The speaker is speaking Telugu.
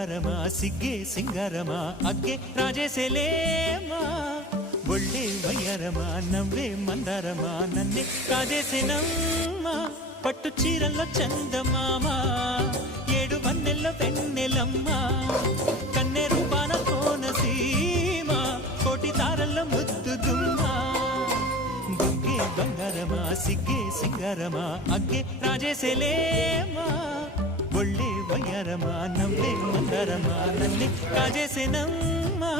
బంగారమా సిగ్గే సింగారమా అగ్గే రాజేసేలేమా ఒళ్ళే వయ్యారమా నవ్వే మందారమా నన్నే కాజేసేనమ్మా పట్టు చీరల్లో చందమామా ఏడు వన్నెల్లో వెన్నెలమ్మా కన్నె రూపాన కోనసీమ కోటి తారల్లో ముద్దుగుమ్మా బుగ్గే బంగారమా సిగ్గే సింగారమా అగ్గే రాజేసేలేమా ఒళ్ళే వయ్యారమా నవ్వే మందారమా నన్నే కాజేసేనమ్మా